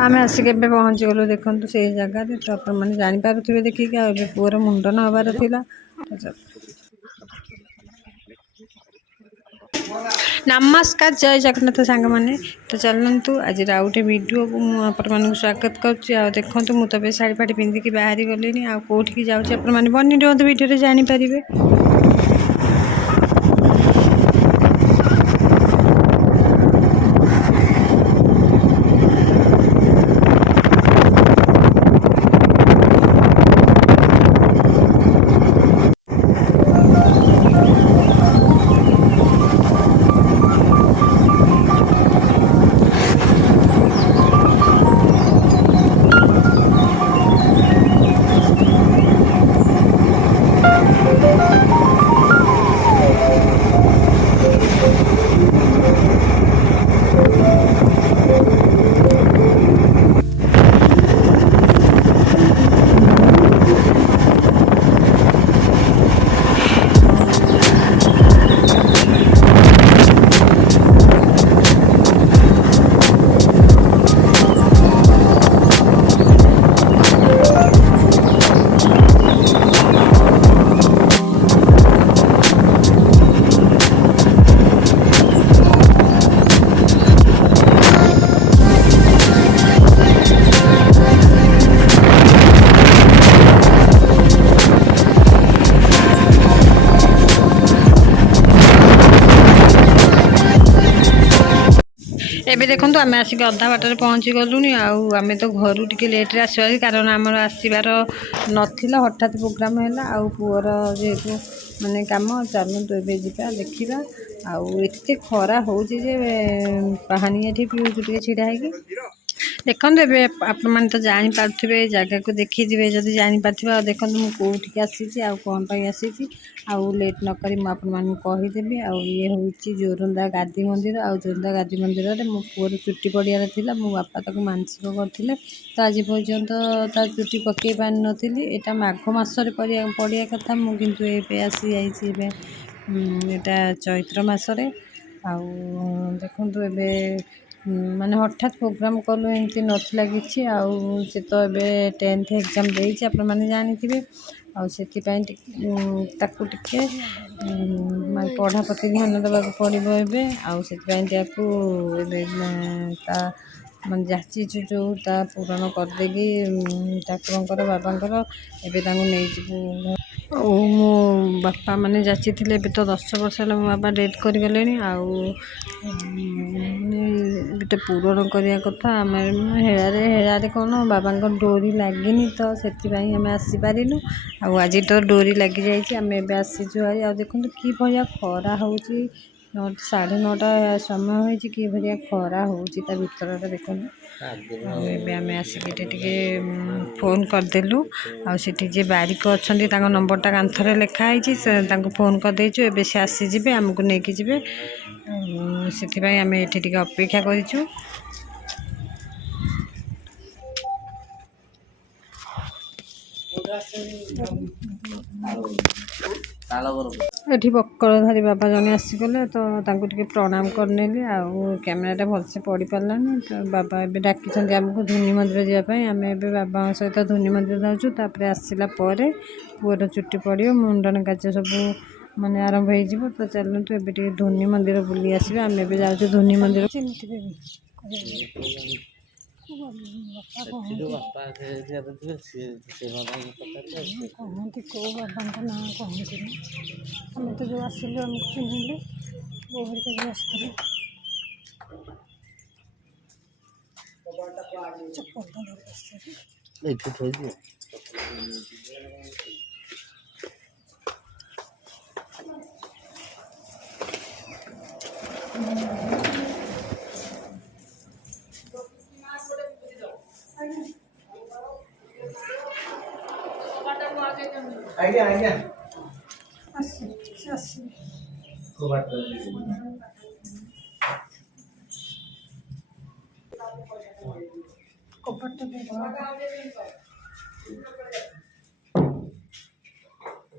आम आसिक पहुँची गलु देखु से जगह तो आपने जानीपे देखिए आ पुअर मुंडन हबार था। नमस्कार जय जगन्नाथ सांग मैंने तो चलतु आज राउटे वीडियो को स्वागत करुँच। देखो मुझे शाढ़ी फाड़ी पिंधिकी बाहरी गली आउठी जाऊँगी आपने बनी रुहतु वीडियो जानीपारे। एबे देखो आम आसिक अधा बाटर पहुँची गलुनी आम तो घर टे लेट्रे आसबार कारण आमर आसबार नाला हठात प्रोग्राम है पुअर जेहेतु माने कम चलतु ए जा देखा आते खरा हो पानी पीऊँ छिड़ा है। देखो ए आपने तो जापारे जगह को देखीजे जदि जापारे देखो मुझे कौटिक आसी कौन आसी लेट नक मुझेदेवी ये हूँ जोरंदा गादी मंदिर जोरंदा गादी मंदिर में मो पुअर चुट्टी पड़ियार था मो बापा ताक मानसिक करते तो आज पर्यंत चुट्टी पकई पार नी यहाँ माघ मसरे पड़िया कथा मुझे आसी जाइए यहाँ चैत्र मसरे देखु माने हठात प्रोग्राम कलु एमती नाला कि से तो ये 10th एग्जाम देती आप जानी से पढ़ा प्रति ध्यान देवा पड़ो मैं जाची जो पूरण करदेगी ठाकुर बाबांकर एवं नहीं मो बापा माने जाची थे तो 10 वर्ष है मो बापा डेथ कर गले तो पूरण करने कथा आम हेड़े कौन बाबा डोरी लगिनी तो से आम आसीपारू आज तो डोरी लगी जाइए आसीचु भाई आ देखो कि भाया खरा हो 9:30 समय हो कि भाया खरा हो भर देखो आम आसिक फोन करदेलु आठी बारिक अच्छा नंबरटा कांथरे लिखाई फोन करदेचु ए से आसीजे आमको लेकिन जी से आम ये अपेक्षा करूँ। ये बकरधारी बाबा जने आसीगले तो टे प्रणाम करनेली कैमेराटा भलसे पड़ पारानी तो बाबा ए डाकी आमको धुनी मंदिर जावाई आम ए बाबा सहित धुनी मंदिर जाऊँ आसला पुअर चुट्टी पड़ो मुंडन कार्य सब माने आरंभ हो तो चलतु ए धुनी मंदिर बुली आस आम ए जाऊँ धुनी मंदिर कहती कौ बाबा ना कहती आम तो जो आसलु आमको चिन्हले बो हरिका जो आसते आज्ञा आज्ञा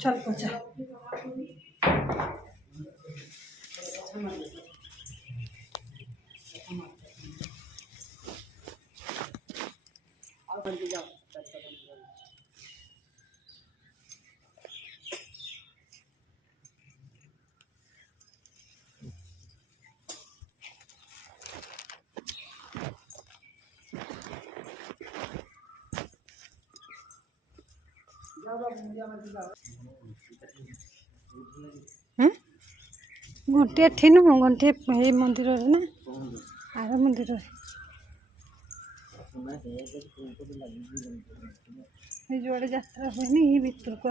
चल पचा घंटे एठी नुह घंटे ये मंदिर ना आर मंदिर जुआड़े यात्रा हुए ये भर को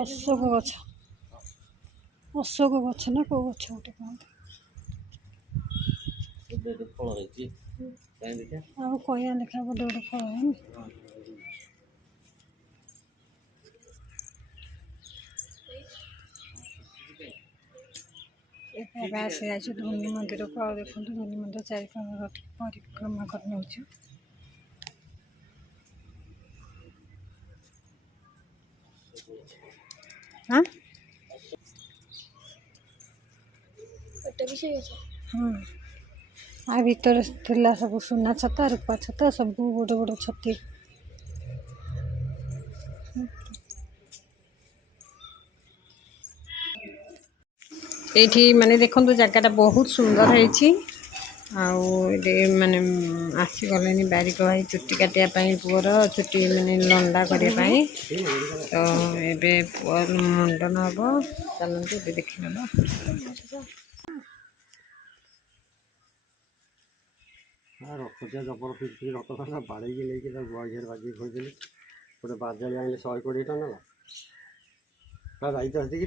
अशोक गछ अशोक गछ ना कौ गछ गोटे कहते कया लेखा बड़े बड़े फल है आसी जाइए धोनी मंदिर को आ देखो धोनी मंदिर चारि परिक्रमा कर हाँ आ भीतर थिला सब सुना छता रूपा छता सब बड़ बड़ छती ये माने देखो जगह बहुत सुंदर है माने आसीगले बारिक भाई चुट्टी काटापी पुअर चुट्टी माने लंडा करने तो ये पुअ मुंडन हम चलते देख रखुचा जबर फिर रथ था बाड़ी लेकिन गुआ घेर बाजी खोजली गोटे बाजाली आने 120 टन ना दायित्व हेतिक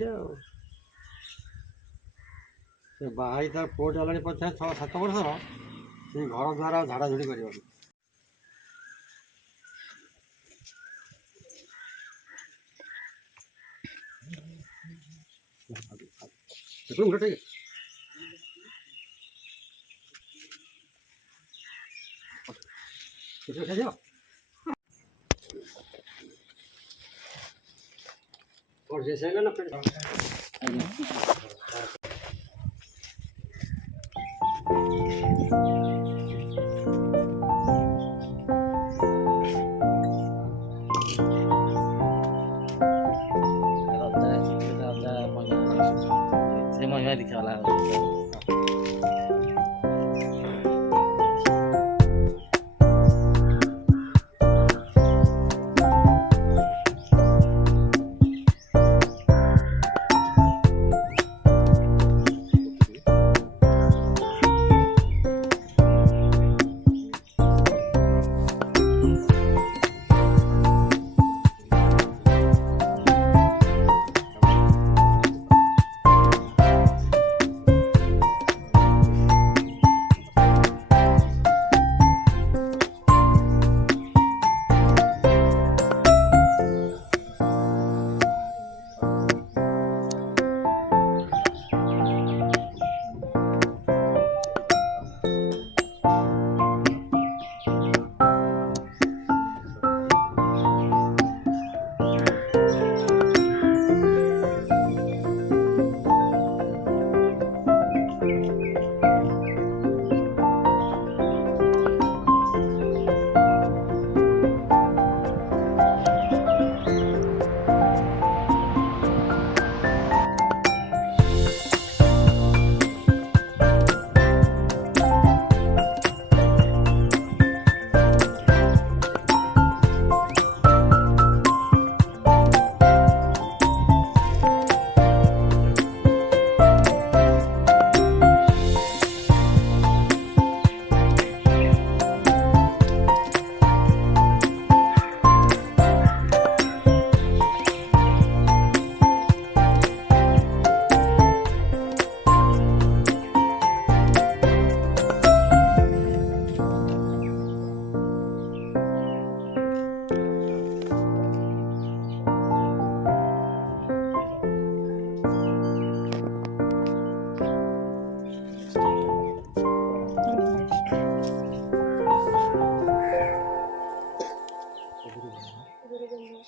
से बाहर तार पुट गला 6-7 वर्षर से घर द्वारा झाड़ाझुड़ी कर और जैसे ना फिर महिमा दिखा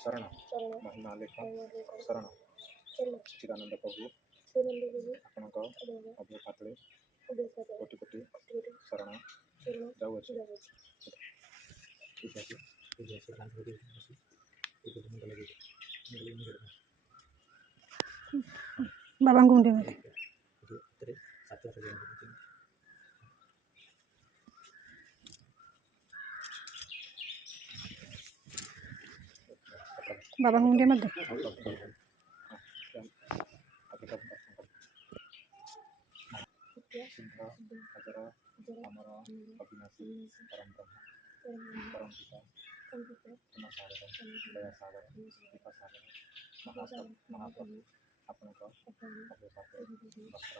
शरण महिमा लेख शरण चिदानंद प्रभु ଆପଣଙ୍କ ଅଭ୍ୟପାତରେ କୋଟି କୋଟି ଶରଣ ଯାଉଅଛି। ବାବାଙ୍କୁ ମୁଣ୍ଡିଆ ମାରି ବାବାଙ୍କୁ ମୁଣ୍ଡିଆ ମାରିଦେ। ସିଦ୍ଧ ଅଜର ଅମର ଅବିନାଶୀ ପରମ ବ୍ରହ୍ମ ପରମ ପିତା ସାଗର ଦୟାସାଗର ଦୀପସାଗର ମହାପ୍ରଭୁ ଆପଣଙ୍କ ଅଭ୍ୟପାତରେ ବସ୍ତ୍ର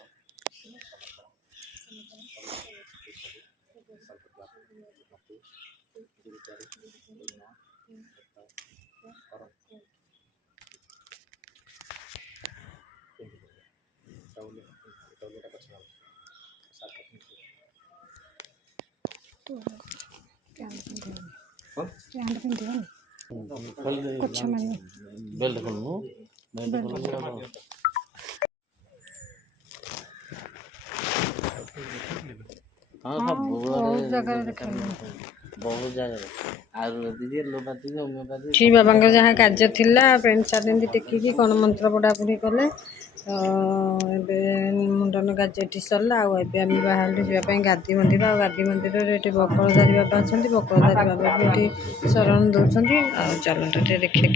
बेल्ट खोल्नु बेल्ट खोल्नु हाँ सब बहुत जगह देखा बहुत जगह आयुर्वेदिक एलोपैथिक होमियोपैथिक श्री बाबा जहाँ कार्य थिला पेंट सार्ट एमती टेकिकी कौन मंत्र पढ़ापढ़ी कले तो ए मुंडन କାର୍ଯ୍ୟଟି सरला आम बाहर जावाई गादी मंदिर गादी मंदिर बकलधारी बाबा अच्छा बकलधारी बाबा भी ये शरण दौरान चलता देखिए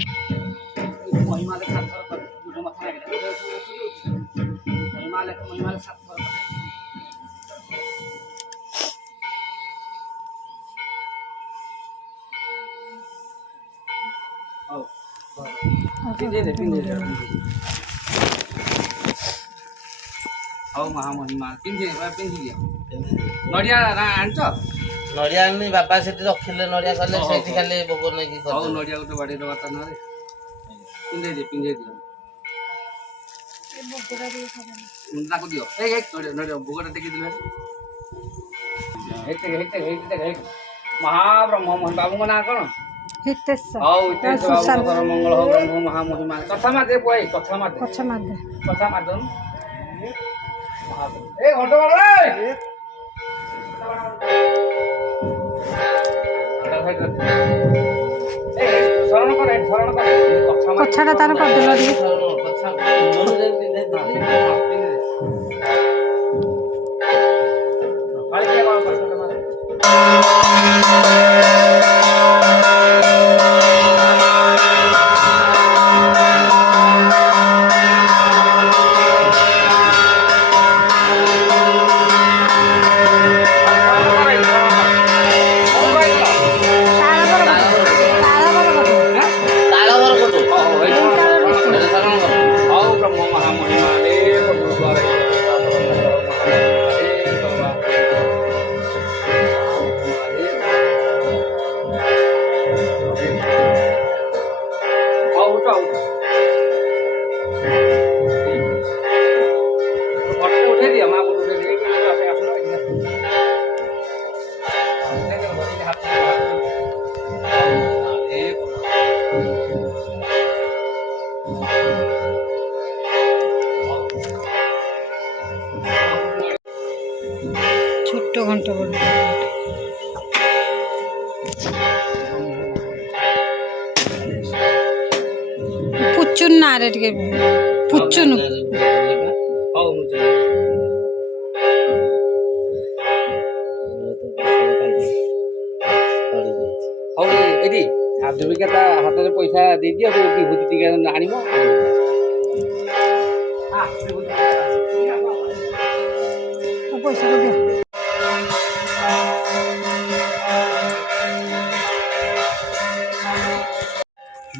ହଉ ମହାମହିମା ପିନ୍ଧି ଦିଅ ନଡ଼ିଆ ଆଣିଛ नड़िया आनी बाबा से रखिले नड़िया कले से खाली भोग नहीं ହଉ कर ନଡ଼ିଆ ଗୋଟେ ବାଡ଼େଇ ଦେବା ତା ନାଁରେ ପିନ୍ଧେଇ ଦିଅ ତାକୁ ଦିଅ ଏଇ ନଡ଼ିଆ ଭୋଗଟା ଟେକି ଦିଅ ମହାବ୍ରହ୍ମ ବାବୁଙ୍କ ନାଁ କ'ଣ हितेश्वर ହଉ ବାବୁଙ୍କର ମଙ୍ଗଳ ହଉ ବ୍ରହ୍ମ ମହାମହିମା କଥା ମାରିଦେ ପୁଅ କଥା ମାରିଦେ कच्छा मार दे କଥା ମାରିଦଉନ ଏ ଘଣ୍ଟ ବାଳ ଶରଣ କର कच्छाटा तार करदेल ଉଠେଇ ଦିଅ ମା ଉଠେଇ ଦିଅ छोट घंटा बड़ पुचुन ना रे टिके पुचुन ହଉ ମୁଁ ହଉ ଏଠି ଆଧୁବିକା ତା ହାତରେ ପଇସା ଦେଇଦିଅ ବିଭୂତି ଟିକେ ଆଣିବ पैसा तो दिया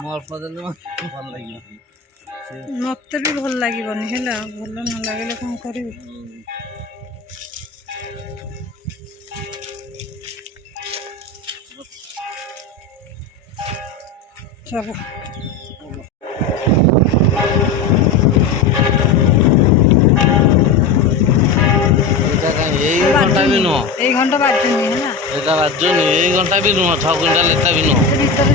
ମୁଁ ଅଳ୍ପ ଦେଲେ ଭଲ ଲାଗିବ मत भी भल लगे भल न लगे कौन करी चलो यही घंटा भी नुह एक घंटा बाजुनी है ना এটা বাজুনি এই ঘন্টা भी नुह 6 क्विंटाल এটা भी नुह भीतर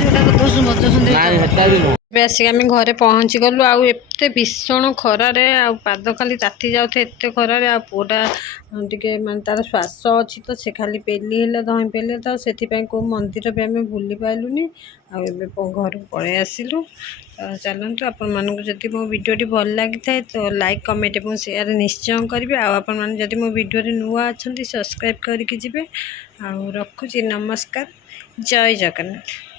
जो बजो ना এটা भी नुह ଏବେ ଆସିକି ଆମେ ଘରେ ପହଞ୍ଚିଗଲୁ। ଆଉ ଏତେ ଭୀଷଣ ଖରାରେ ଆଉ ପାଦ ଖାଲି ତାତି ଯାଉଥାଏ ଏତେ ଖରାରେ। ଆଉ ପୁଅଟା ଟିକେ ମାନେ ତାର ଶ୍ୱାସ ଅଛି ତ ସେ ଖାଲି ପେଲି ହେଲା ଧଇଁ ପେଲି ତ ସେଥିପାଇଁ କେଉଁ ମନ୍ଦିର ବି ଆମେ ବୁଲି ପାରିଲୁନି। ଆଉ ଏବେ ଘରକୁ ପଳେଇ ଆସିଲୁ। ଚାଲନ୍ତୁ, ଆପଣମାନଙ୍କୁ ଯଦି ମୋ ଭିଡ଼ିଓଟି ଭଲ ଲାଗିଥାଏ ତ ଲାଇକ୍ କମେଣ୍ଟ ଏବଂ ସେୟାର ନିଶ୍ଚୟ କରିବେ। ଆଉ ଆପଣମାନେ ଯଦି ମୋ ଭିଡ଼ିଓରେ ନୂଆ ଅଛନ୍ତି ସବସ୍କ୍ରାଇବ୍ କରିକି ଯିବେ। ଆଉ ରଖୁଛି, ନମସ୍କାର, ଜୟ ଜଗନ୍ନାଥ।